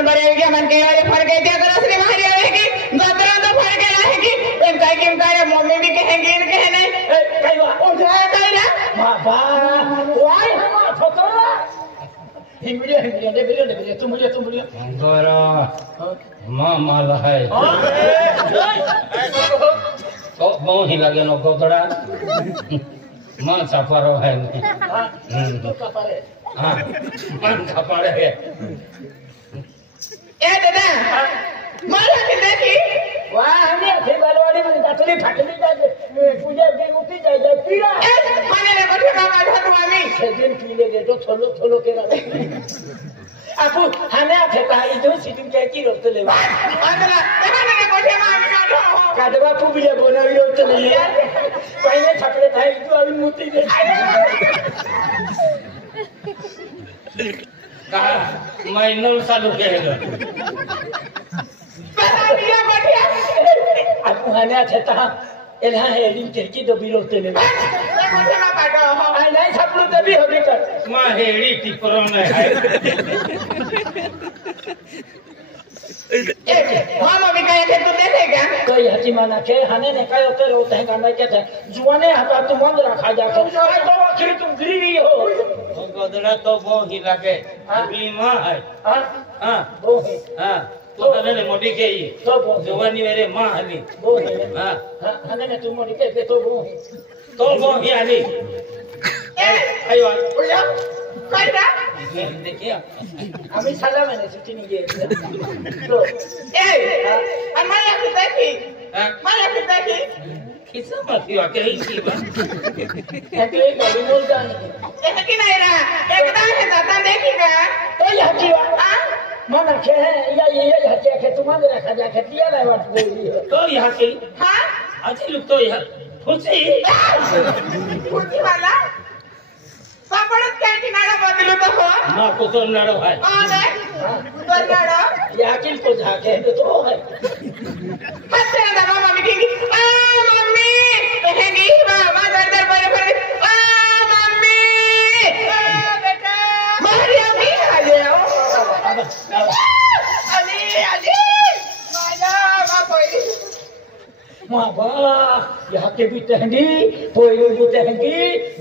मन बरेगी मन के वाले फर गए थे अगर असली मारी आएगी गदरा तो फर के रहेगी इन काय किम काय मम्मी भी कहेंगे इन कहने कई बार ओ जाए कहीं ना बाबा वाई हम फतोला हिमड़िया दे तुम मुझे गोरा मां माला है तो बहु ही लगे नो गोदड़ा मां चापारो है तो कपारे हां मां चापारे है ए दादा मारा के देखी वाह हमने थे बालवाड़ी में गातली फाटली जाए पूजा दिन उठी जाए पीड़ा ए माने ने बैठे का बैठा तुम्हारी सेदिन पीले दे तो थोलो के रहा आपू हमें आते ताई जो सिटिंग के की रोते ले अंदर देखा ने बैठे मामी का तो कादवा पुबिले बनावी रोते ले पहले छपड़े थाई जो अभी मुती दे कहा महीनों चालू के है पता दिया बैठे आपू हमें आते ता एला है दिन के दो बिरोते ले बैठे का बैठो आई नहीं छपड़ू तभी होगी कर मां हेड़ी टिपरो में है मामा भी कहे थे तू देखेगा कोई हची माना के हने ने काय होते रहते हैं गाना क्या था जुआने हटा तुम बंद रखा जाता आई तो आखिर तुम गिरी हो वो गोदड़ा तो बहु ही लगे बीमा है हां हां वो है हां तो हने मोटी के ही तो वो जवानी मेरे मां हली वो है हां हने ने तुम मोड़ी के तो वो है तो बहु ही हली ए आयो ओया कइरा देखिए हमें साला मैंने छुट्टी नहीं दी तो ए हमारा की देखी हां मारा की देखी किसा मत यो के ही की बात एक गाड़ी बोल जाने एक की नहीं रहा एकदम है दादा देखेगा तो ये हची हां माना के है या ये हची के तुम्हारे रखा जाके दिया ना बात बोली तो यहाँ के हां अच्छी लोग तो यहाँ खुशी कुछ वाला पापड़ के किनारा बदलो तो हो माँ को तो लड़ो है कौन है तो लड़ो याकिन को जाके तो है हंसते हैं दादा मम्मी की आ मम्मी कहेंगी मामा दर पर आ मम्मी बेटा मारिया भी आ जाओ अली माया मां कोई माँ बा यहाँ के भी टहनी पोई भी टहनी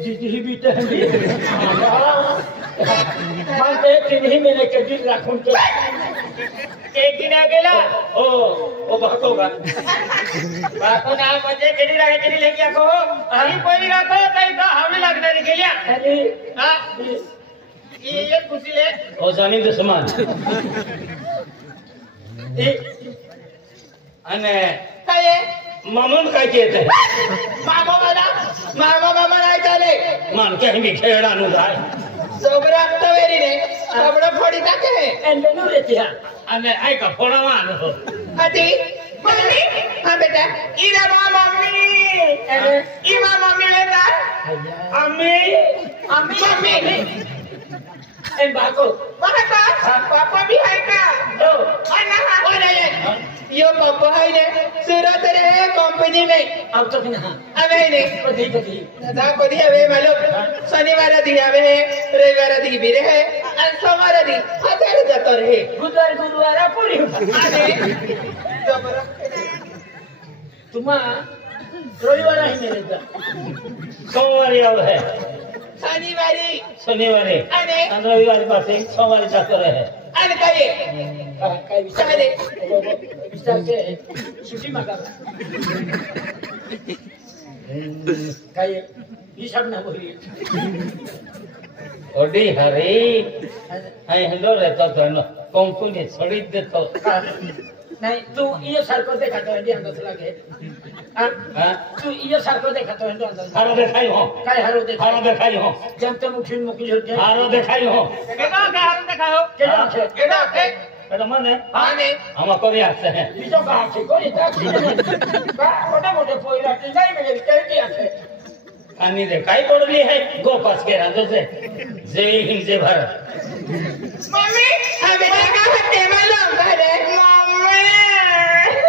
जीजी भी टहनी मानते किन्हीं मैंने के दिन राखूं के एक दिन आ गेला ओ भागोगा बाको ना मजे केडी लागे केडी लेके आको आणि पहिली राखो काही का हवी लागणार गेल्या अरे हां ये खुशी ले ओ जमीन दुश्मन आणि काय मामून काय कहते मामा मामा नाही चाले मान के हम खेड़ा नु जाय सोबरा तवेरी ने सबड़ा फोड़ी ताके एंडे नो रहती है आणि आई का फोड़ा मान हो आती मम्मी हां बेटा इरा मम्मी इमा मम्मी लेता अम्मी मम्मी एंड बाको पापा पापा भी है का नो अन्ना ओ नहीं यो पापा है ने सूरत रहे कंपनी में अब तो ना अबे ने कदी दादा कधी हवे मालूम शनिवार दिन हवे रविवार दिन भी रहे और सोमवार दिन हजार जाता रहे गुरुवार पूरी आने तुम्हा रविवार ही मेरे जा सोमवार याव है शनिवारी आणि रविवारी पासे सोमवारी जातो रहे आणि काय काय विचार के सुशी मागा काय हिसाब ना बोली ओडी हरी आई हंडो रहता तो न कंपनी छोड़ी देतो नाही तू ये सारखं देखातो आहे अंदाज लागे हां तू ये सारखं देखातो आहे अंदाज हारो देखाई हो काय हारो देखाई हो जमते मुखिन मुखी होते हारो देखाई हो केडा का हारून देखायो केडा के pero mane आने हम कोरी आते हैं बीजो का छे कोई ताकी का मोटे पोईला की नाही म्हणजे काय आहे आणि दे काय पडली है गो पास के राजो से जय हिंद जय भारत मम्मी हां बेटा का हत्ते मालूम करे मम्मी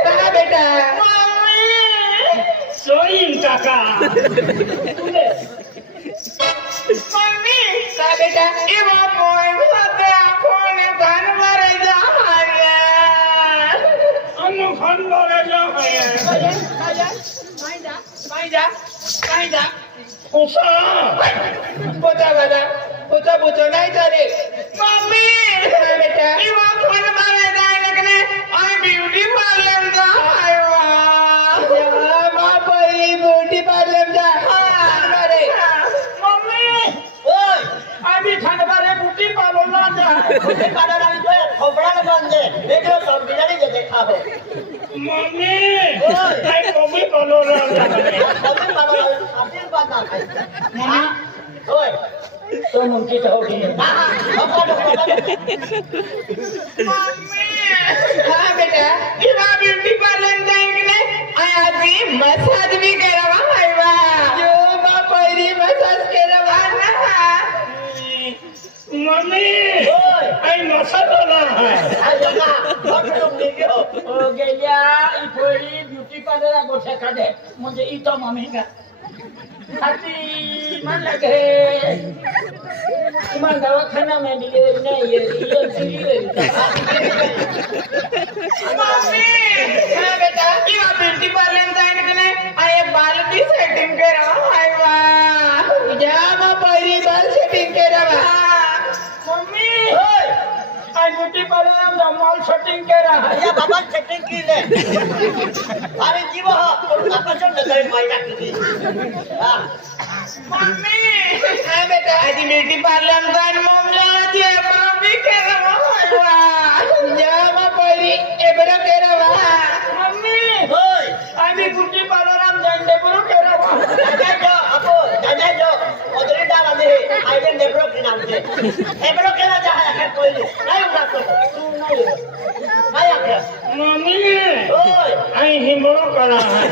कहा बेटा मम्मी सोईन काका मम्मी का बेटा ये वो बोल होते आपने कान मारे जा पुसा पोता वाला पोता पोता नहीं चले मम्मी बेटा ये वो खाना मारे जाए लगने आई ब्यूटी पार्लर जा आयो मां परी ब्यूटी पार्लर जा अरे मम्मी ओए अभी खाने वाले ब्यूटी पार्लर ना जा ब्यूटी पार्लर वाली जो है खोपड़ा में बंद है देखो सब बिजली जो देखा हो मम्मी आई मम्मी पार्लर ना जा खोपड़ी पार्लर अपने बात ना खाई हां ओए तो मुमकी तो होगी मम्मी हां बेटा ये मां ब्यूटी पार्लर जाएंगे आई आदमी मसाज भी करवा आईवा जो मां परी मसाज करवा ना मम्मी आई मसाज ना है ओ गेल्या ई पोरी ब्यूटी पार्लर गोठे काढे म्हणजे ई तो मम्मी का हाती मन लगे तुम्हारा दवाखाना में डिलीवरी नहीं ये मम्मी हां बेटा ये मां ब्यूटी पार्लर जाएंगे आई बाल की सेटिंग करवा आईवा जा मां परी बाल सेटिंग करवा मम्मी आई ब्यूटी पार्लर में माल सेटिंग कर रहा है या बाबा सेटिंग की ले अरे जीव हो और बाबा से नजर माइटा की हां मम्मी हां बेटा आज ब्यूटी पार्लर जान मम्मी आज मम्मी करवा आईवा जा मां परी एबरा करवा मम्मी ओए आई भी ब्यूटी पार्लर में जाएंगे बरो कर रहा दादा जो आपो दादा जो उधर डाल दे आइडन डेब्रो के नाम से डेब्रो के ना जा है कोई नहीं उड़ा तो तू नहीं नहीं आके मम्मी ओए आई हिम्बरो कर रहा है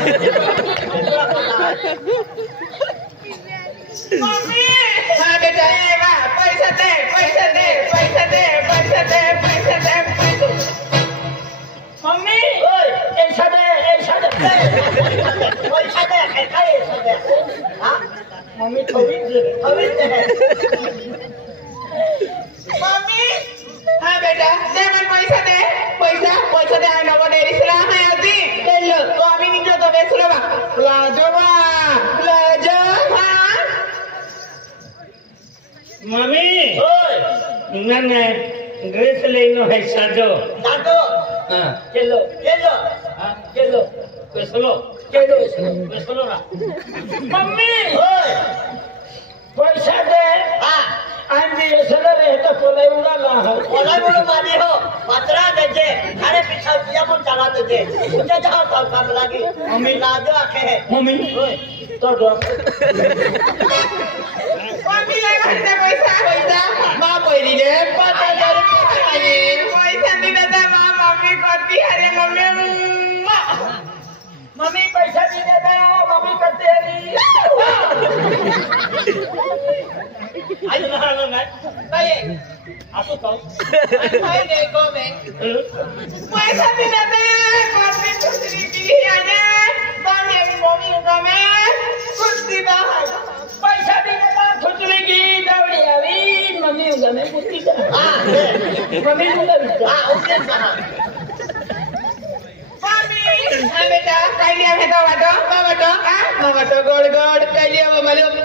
मम्मी हां बेटा एवा पैसा दे पैसा दे पैसा दे पैसा दे पैसा दे मम्मी ऐसा दे पैसा दे काय दे हां मम्मी थोड़ी दे अभी दे मम्मी हां बेटा दे मन पैसा दे पैसा पैसा दे आई नव डेरी से है आदि चल तो आम्ही निघतो तो बेसरवा लाजो हां मम्मी ओए नन्ने ड्रेस लेनो है साजो दादो हां चलो चलो हां चलो बेसलो बेसलो ना मम्मी ओए पैसा दे हां आंधी बेसलो रे तो कोले उड़ा ला है ओला बोलो माने हो पत्रा दे अरे पीछा किया मन चला दे मुझे जाओ काम लगी मम्मी लाजो आखे है मम्मी ओए तो डॉक मम्मी ले पैसा पैसा मां परी ले 5000 रुपये आले पैसा दिला दे मां मम्मी करती अरे मम्मी मम्मी पैसा नहीं देता मम्मी करते रही आज ना ना भाई आपको तो भाई देखो मैं पैसा दिला दे मम्मी दूसरी की आने मम्मी का मैं कुत्ती बाहर पैसा नहीं देता खुजली की दौड़ी आवी मम्मी उगा में कुत्ती का हां मम्मी उगा भी हां ओके कहां मम्मी हां बेटा कालिया है तो बाटो हां गोड़ गोड़ कालिया वो मालूम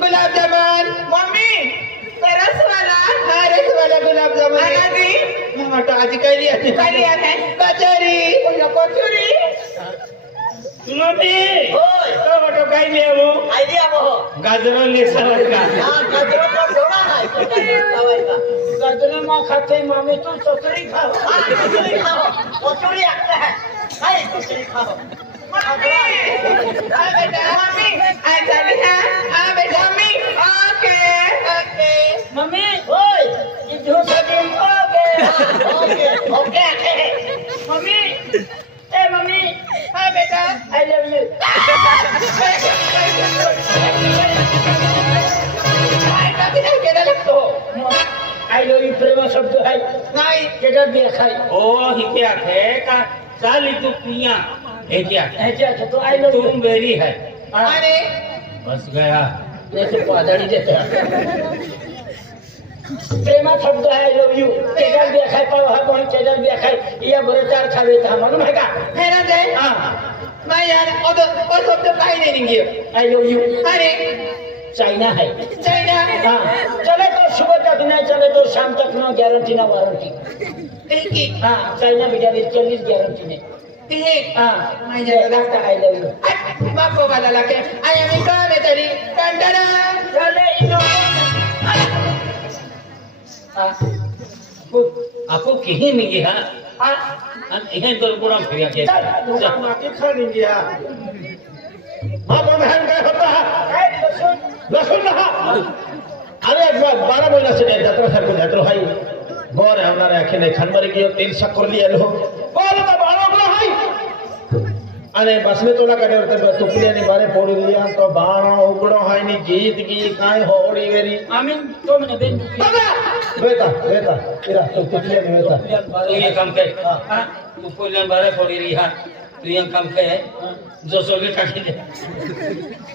गुलाब जामुन मम्मी रस वाला हां रस वाला गुलाब जामुन आदि बाटो आज कालिया है कचौरी कचौरी मम्मी ओए तो बटो काई ले वो आइडिया वो गाजरों ले सवार का हां गजरो तो डोरा है दवाई का गाजरों मां खाते मम्मी तू चोकरी खाओ हां कचौरी खाओ कचौरी आता है हाय कचौरी खाओ मम्मी हां बेटा मम्मी आई चली है हां बेटा मम्मी ओके मम्मी ओए ये जो सके ओके ओके मम्मी ए मम्मी हां बेटा आई लव यू आई कभी नहीं केला लगतो आई लव यू प्रेम शब्द है नाही केडर भी खाई ओ ही क्या है का चाली तू पिया है क्या ऐसा तो आई लव यू तुम बेरी है अरे बस गया जैसे पादड़ी देते हैं प्रेमा शब्द है आई लव यू केडर भी खाई पाव हा कोई केडर भी खाई ये बरे चार खावे था मालूम है का हेरा दे हां मैं यार और शब्द काही नाही निघियो आई लव यू अरे चाइना है चाइना हाँ चले तो सुबह तक नहीं चले तो शाम तक ना गारंटी ना वारंटी ठीक है हाँ चाइना मीडिया 40 गारंटी ने ठीक है हाँ माहिती रास्ता आई लव यू बापू वाला लाके आई एम काम है तेरी टंडरा चले इनो आपको कहीं नहीं गया हाँ इन्हें तो पूरा फिर के माटी खा लेंगे यार हाँ बहन गए होता है लसुन ना अरे 12 महीना से जत्रा सर को जत्रो हाई बोर है हमारे आंखें ने खनमरी की तेल शक्कर लिया लो बोलो तो 12 बड़ा हाई अरे बस में तो ना करे होते टुकड़े नहीं बारे फोड़ दिया तो बाणो उगड़ो हाई नहीं गीत की काई होड़ी वेरी आमीन तो मैंने बेन बेटा बेटा तेरा तो टुकड़े नहीं बेटा तू ये काम कर तू पोलन बारे पड़ी रही है तू ये काम कर जो सोगे काटी दे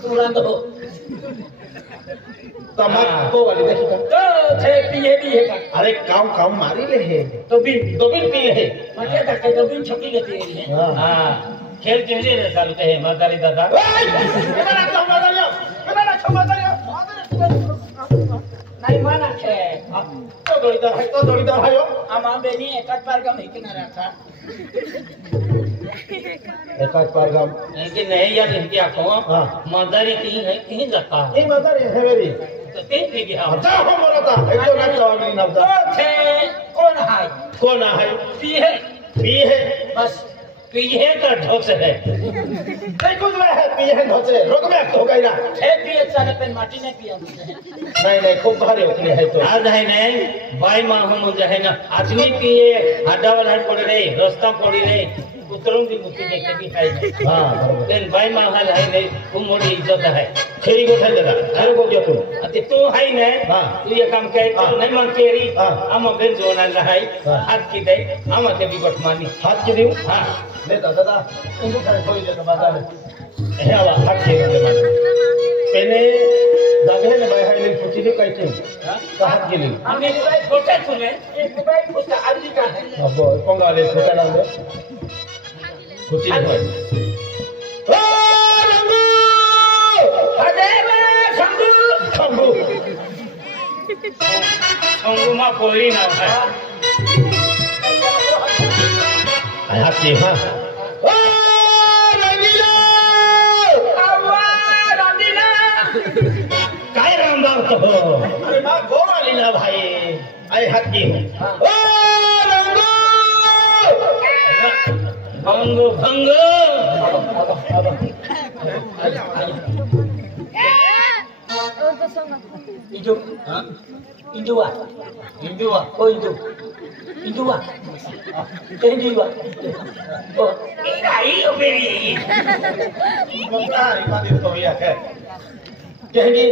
तुरंत हो तमाक को वाली देखी तो थे पिए भी है का अरे काम काम मारी ले है तो भी दो बिन पी है मजे तक तो भी छोटी गति है हाँ खेल चले रे चालू ते मातारी दादा नहीं माना है तो दौड़ीदार है आमा बेनी एक बार का नहीं किना रखा एक आध बार काम नहीं कि नहीं यार इनकी आंखों हाँ। मातारी कहीं है कहीं जाता है नहीं मदर है मेरी तो कहीं भी गया अच्छा हो बोला था एक तो ना जवाब नहीं ना तो थे कौन है कौन है पी है बस पीछे का ढोस है नहीं कुछ में है पी है धोचे रोक में हो गई ना एक भी अच्छा ने पेन माटी ने पिया नहीं खूब भारी उतनी है तो आज है नहीं भाई माँ हम है ना आदमी पिए हड्डा वाला पड़े रहे रास्ता पड़े रहे पुत्रों की मुक्ति देखते भी है हाँ लेकिन भाई माँ है नहीं तुम मोटी इज्जत है खेरी को ठंड लगा अरे को क्या तू अति तू है नहीं हाँ। तू ये काम कर हाँ। नहीं मांग तेरी हाँ। हम बेन जोना है हाँ। हाथ की दे हम के भी बटमानी हाथ की दियो हाँ ले दादा उनको कर कोई दे बाजार में है वाला हाथ के दे मान पहले दागे ने भाई हाई ले पूछी नहीं कहते तो हाथ के लिए हम एक भाई फोटा सुने एक भाई उसका आदमी का है अब पंगा ले छोटा डाल दे पूछी नहीं भाई ओ रंगू अरे संगू खंगू अंगुमा कोई ना है हाथ की हाँ ओ रंगीला आवा रंगीला काय रामदार तो हो अरे माँ गोवा लीला भाई आए हाथ की ओ रंगू भंग भंग Indo. Indua. Indua. Oh Indo. Indua. Indua. Oh. Ini beri. Mungkin hari ini kau ya ke? Jadi